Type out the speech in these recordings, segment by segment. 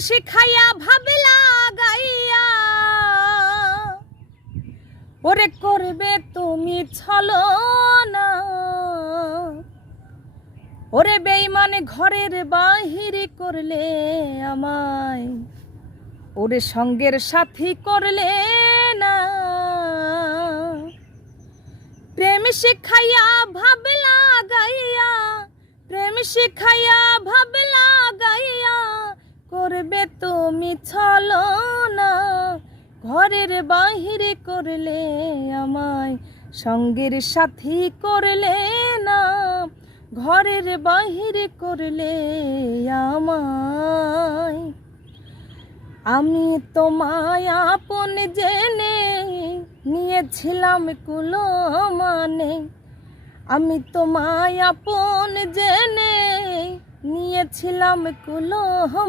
শিখাইয়া ভাবলা গাইয়া ওরে করবে তুমি ছলো না। ওরে বেইমানে ঘরের বাহিরে করলে আমায়। ওরে সঙ্গের সাথী করলে না। প্রেম শিখাইয়া ভাবলা গাইয়া প্রেম শিখাইয়া ভাবলা গাইয়া করবে তুমি ছলো না, ঘরের বাহিরে করলে আমায়, সঙ্গের সাথী করলে না, ঘরের বাহিরে করলে আমায়। আমি তোমায় আপন জেনে নিয়েছিলাম কুলো মানে আমি তোমায় আপন জেনে নিয়েছিলাম কুলো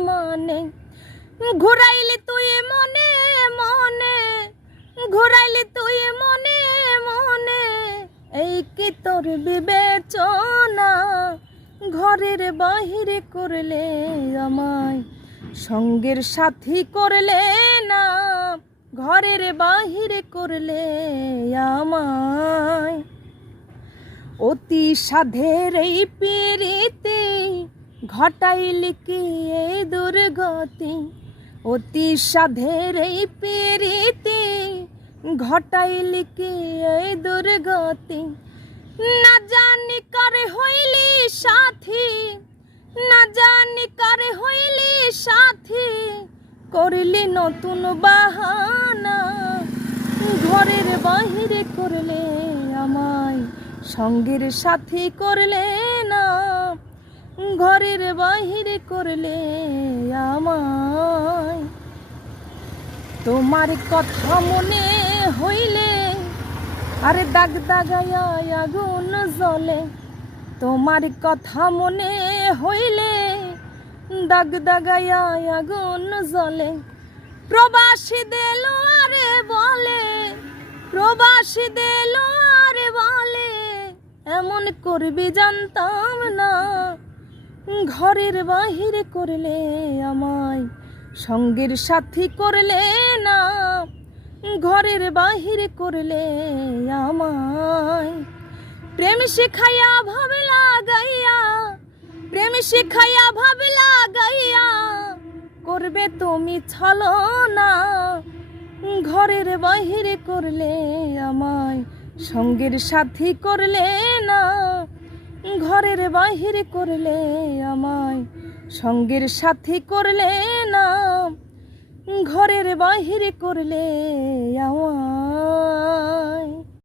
মানে ঘুরাইলি তুই মনে মনে, ঘুরাইলি তুই মনে মনে। এই কি তোর বিবেচনা? ঘরের বাহিরে করলে আমায়, সঙ্গের সাথী করলে না। ঘরের বাহিরে করলে আমায়। অতি সাধের এই পিড়িতে ঘটাইলি কি এই দুর্গতি? অতি সাধের এই পিড়িতে ঘটাইলি কি এই দুর্গতি? না জানি করে হইলি সাথী, না জানি কারে হইলি সাথী, করলি নতুন বাহানা, ঘরের বাহিরে করলে আমায়, সঙ্গের সাথী করলে না। ঘরের বাহিরে করলে আমায়। তোমার কথা মনে হইলে, আরে দাগ দাগায়া আগুন জ্বলে। তোমার কথা মনে হইলে, দাগ দাগায়া আগুন জ্বলে। প্রবাসী দিল আরে বলে, প্রবাসী দিল আরে বলে, এমন করবি জানতাম না। ঘরের বাহিরে করলে আমায়, সঙ্গের সাথী করলে না। ঘরের বাহিরে করলে আমায়। প্রেম শিখাইয়া ভাবলা গাইয়া প্রেম শিখাইয়া ভাবলা গাইয়া করবে তুমি ছলো না ঘরের বাহিরে করলে আমায়, সঙ্গের সাথী করলে না। ঘরের বাহির করলে আমায় সঙ্গের সাথী করলে না। ঘরের বাহির করলে আমায়।